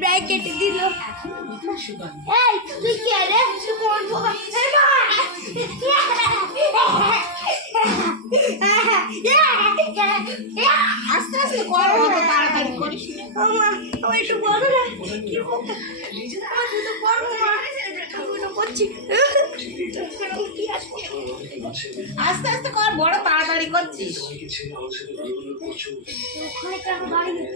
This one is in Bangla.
ব্র্যাকেট দিল। এই তুই কে রে? তুই কোন পোকা? আস্তে আস্তে কর, অত তাড়াতাড়ি করিস না। আমার একটু বলো না কি পোকা? আমি তো পারবো না, আমি তো করছি। আস্তে আস্তে কর, বড় তাড়াতাড়ি করছিস। ওখানে কেন দাঁড়িয়ে?